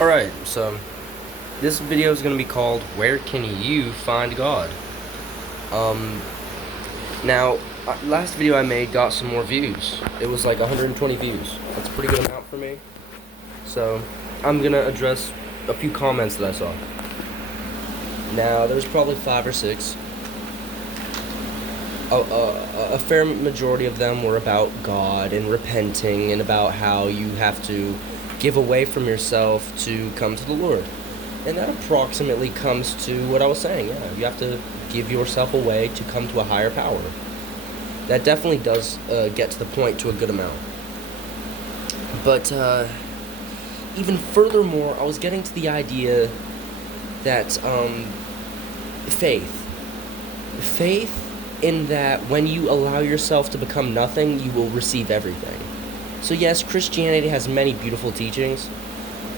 Alright, so this video is going to be called Where Can You Find God? Um, now, last video I made got some more views. It was like 120 views. That's a pretty good amount for me. So, I'm going to address a few comments that I saw. Now, there's probably 5 or 6. A fair majority of them were about God and repenting and about how you have to give away from yourself to come to the Lord. And that approximately comes to what I was saying. Yeah, you have to give yourself away to come to a higher power. That definitely does get to the point to a good amount. But even furthermore, I was getting to the idea that faith in that when you allow yourself to become nothing, you will receive everything. So yes, Christianity has many beautiful teachings.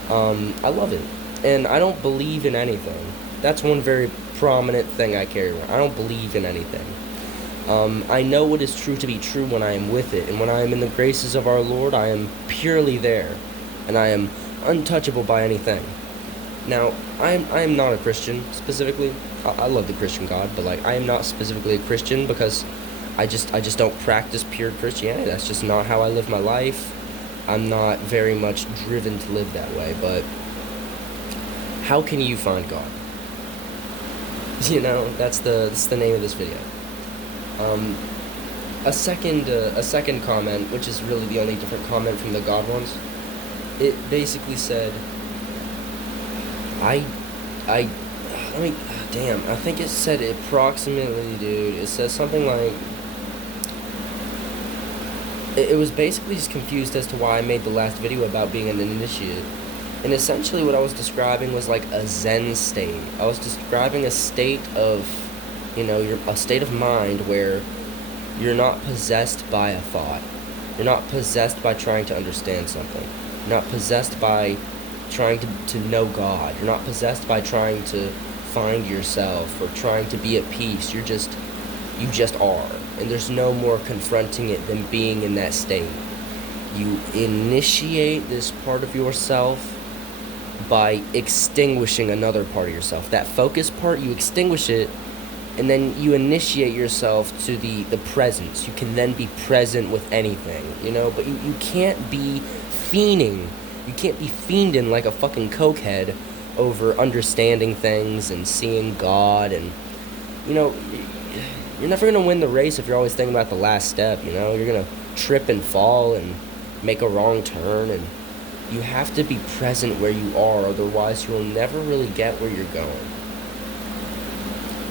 I love it. And I don't believe in anything. That's one very prominent thing I carry around. I don't believe in anything. I know what is true to be true when I am with it. And when I am in the graces of our Lord, I am purely there. And I am untouchable by anything. Now, I am not a Christian, specifically. I love the Christian God, but like I am not specifically a Christian because I just don't practice pure Christianity. That's just not how I live my life. I'm not very much driven to live that way, but how can you find God? You know, that's the name of this video. A second comment, which is really the only different comment from the God ones, it basically said, I think it said approximately, dude. It says something like, it was basically just confused as to why I made the last video about being an initiate. And essentially what I was describing was like a Zen state. I was describing a state of, a state of mind where you're not possessed by a thought. You're not possessed by trying to understand something. You're not possessed by trying to know God. You're not possessed by trying to find yourself or trying to be at peace. You just are. And there's no more confronting it than being in that state. You initiate this part of yourself by extinguishing another part of yourself. That focus part, you extinguish it, and then you initiate yourself to the presence. You can then be present with anything, but you can't be fiending. You can't be fiending like a fucking cokehead over understanding things and seeing God, and, you're never going to win the race if you're always thinking about the last step, You're going to trip and fall and make a wrong turn, and you have to be present where you are, otherwise you'll never really get where you're going.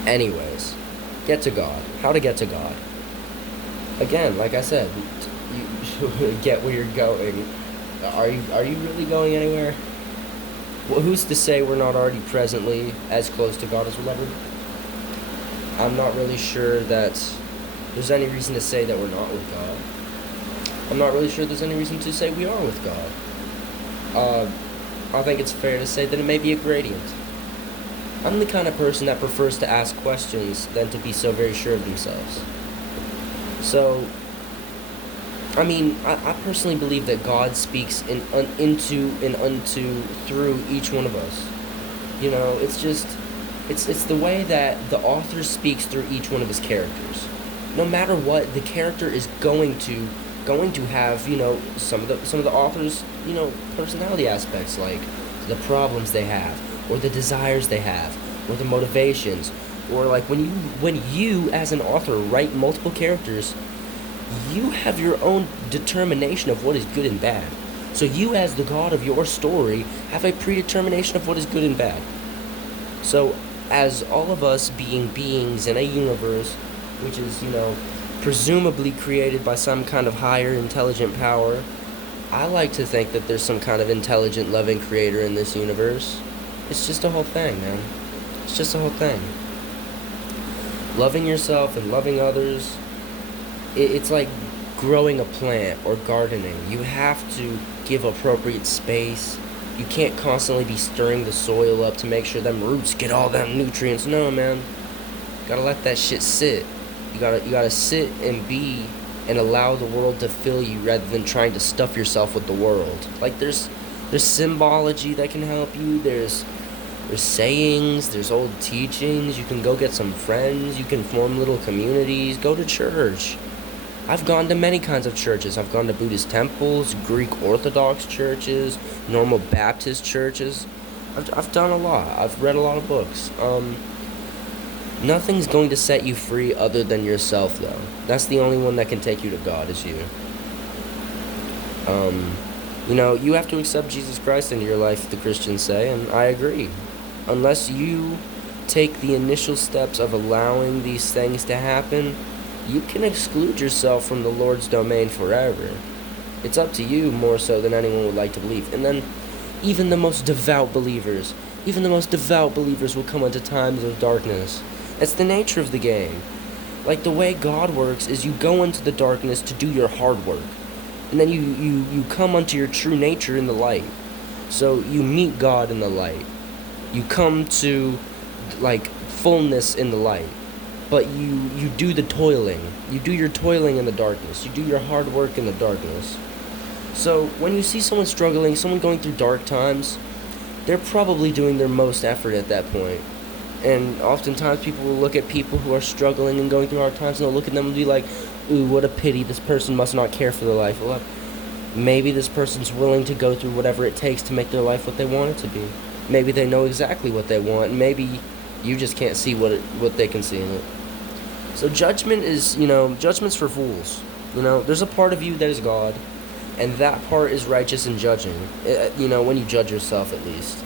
Anyways, get to God. How to get to God. Again, like I said, you get where you're going. Are you really going anywhere? Well, who's to say we're not already presently as close to God as we'll ever be? I'm not really sure that there's any reason to say that we're not with God. I'm not really sure there's any reason to say we are with God. I think it's fair to say that it may be a gradient. I'm the kind of person that prefers to ask questions than to be so very sure of themselves. So, I personally believe that God speaks into and unto through each one of us. It's the way that the author speaks through each one of his characters. No matter what, the character is going to have, some of the author's, personality aspects, like the problems they have, or the desires they have, or the motivations, or like when you as an author write multiple characters, you have your own determination of what is good and bad. So you, as the God of your story, have a predetermination of what is good and bad. So, as all of us being beings in a universe, which is, presumably created by some kind of higher intelligent power, I like to think that there's some kind of intelligent, loving creator in this universe. It's just a whole thing, man. It's just a whole thing. Loving yourself and loving others, it's like growing a plant or gardening. You have to give appropriate space. You can't constantly be stirring the soil up to make sure them roots get all them nutrients. No, man. Gotta let that shit sit. You gotta sit and be and allow the world to fill you rather than trying to stuff yourself with the world. Like there's There's symbology that can help you. There's sayings, there's old teachings. You can go get some friends. You can form little communities. Go to church. I've gone to many kinds of churches. I've gone to Buddhist temples, Greek Orthodox churches, normal Baptist churches. I've done a lot. I've read a lot of books. Nothing's going to set you free other than yourself, though. That's the only one that can take you to God, is you. You have to accept Jesus Christ into your life, the Christians say, and I agree. Unless you take the initial steps of allowing these things to happen, you can exclude yourself from the Lord's domain forever. It's up to you more so than anyone would like to believe. And then even the most devout believers will come into times of darkness. It's the nature of the game. Like, the way God works is you go into the darkness to do your hard work. And then you come unto your true nature in the light. So you meet God in the light. You come to, like, fullness in the light. But you do the toiling. You do your toiling in the darkness. You do your hard work in the darkness. So when you see someone struggling, someone going through dark times, they're probably doing their most effort at that point. And oftentimes people will look at people who are struggling and going through hard times, and they'll look at them and be like, ooh, what a pity, this person must not care for their life. Well, maybe this person's willing to go through whatever it takes to make their life what they want it to be. Maybe they know exactly what they want, and maybe you just can't see what they can see in it. So judgment is, judgment's for fools. There's a part of you that is God, and that part is righteous in judging. When you judge yourself, at least.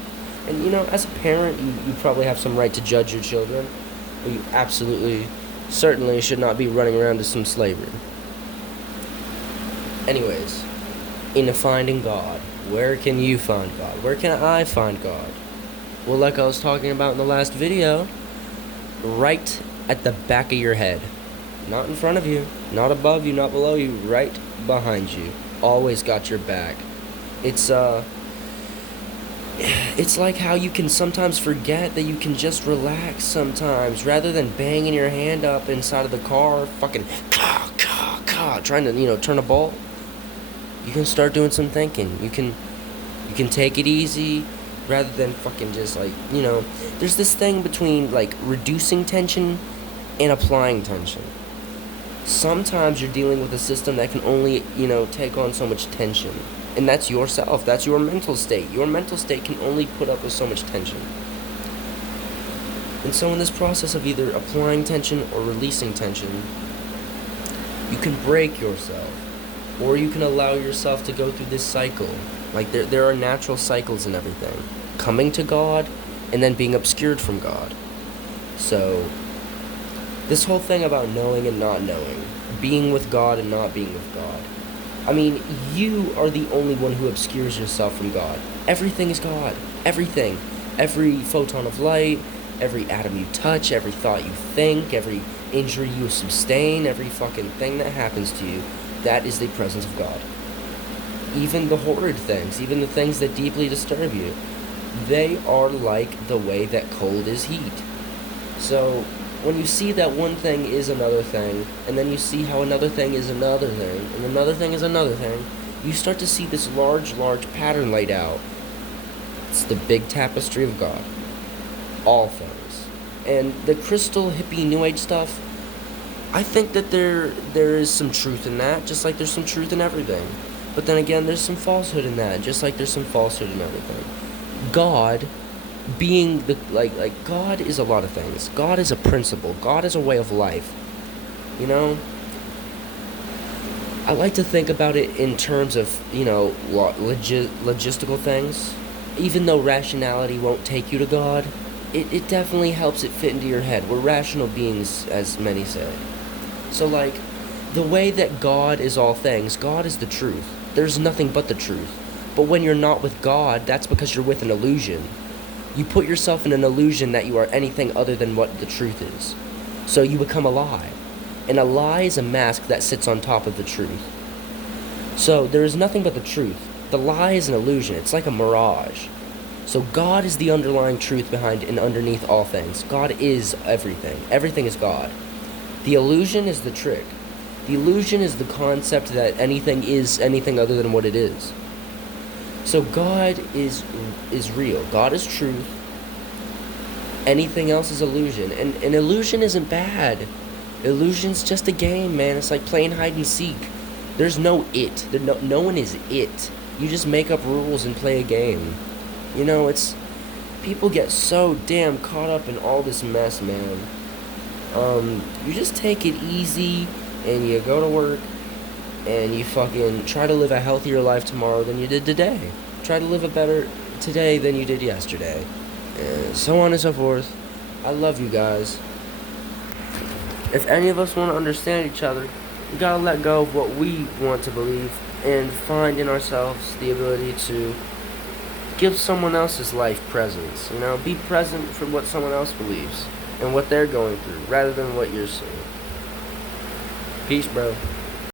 And, as a parent, you probably have some right to judge your children, but you absolutely, certainly should not be running around to some slavery. Anyways, in finding God, where can you find God? Where can I find God? Well, like I was talking about in the last video, right at the back of your head. Not in front of you, not above you, not below you, right behind you. Always got your back. It's like how you can sometimes forget that you can just relax sometimes, rather than banging your hand up inside of the car, fucking trying to, turn a bolt. You can start doing some thinking. You can take it easy, rather than fucking just, like, there's this thing between, like, reducing tension and applying tension. Sometimes you're dealing with a system that can only, take on so much tension. And that's yourself. That's your mental state. Your mental state can only put up with so much tension. And so in this process of either applying tension or releasing tension, you can break yourself. Or you can allow yourself to go through this cycle. Like, there are natural cycles in everything. Coming to God, and then being obscured from God. So, this whole thing about knowing and not knowing, being with God and not being with God. I mean, you are the only one who obscures yourself from God. Everything is God. Everything. Every photon of light, every atom you touch, every thought you think, every injury you sustain, every fucking thing that happens to you, that is the presence of God. Even the horrid things, even the things that deeply disturb you, they are like the way that cold is heat. So, when you see that one thing is another thing, and then you see how another thing is another thing, and another thing is another thing, you start to see this large pattern laid out. It's the big tapestry of God. All things. And the crystal hippie new age stuff, I think that there is some truth in that, just like there's some truth in everything. But then again, there's some falsehood in that, just like there's some falsehood in everything. God being God is a lot of things. God is a principle. God is a way of life. I like to think about it in terms of, logistical things. Even though rationality won't take you to God, it definitely helps it fit into your head. We're rational beings, as many say. So, like, the way that God is all things, God is the truth. There's nothing but the truth. But when you're not with God, that's because you're with an illusion. You put yourself in an illusion that you are anything other than what the truth is. So you become a lie. And a lie is a mask that sits on top of the truth. So there is nothing but the truth. The lie is an illusion. It's like a mirage. So God is the underlying truth behind and underneath all things. God is everything. Everything is God. The illusion is the trick. The illusion is the concept that anything is anything other than what it is. So God is real. God is truth. Anything else is illusion. And an illusion isn't bad. Illusion's just a game, man. It's like playing hide and seek. There's no it. No one is it. You just make up rules and play a game. You know, it's... People get so damn caught up in all this mess, man. You just take it easy, and you go to work, and you fucking try to live a healthier life tomorrow than you did today. Try to live a better today than you did yesterday. And so on and so forth. I love you guys. If any of us want to understand each other, we gotta let go of what we want to believe and find in ourselves the ability to give someone else's life presence. You know, be present for what someone else believes and what they're going through rather than what you're seeing. Peace, bro.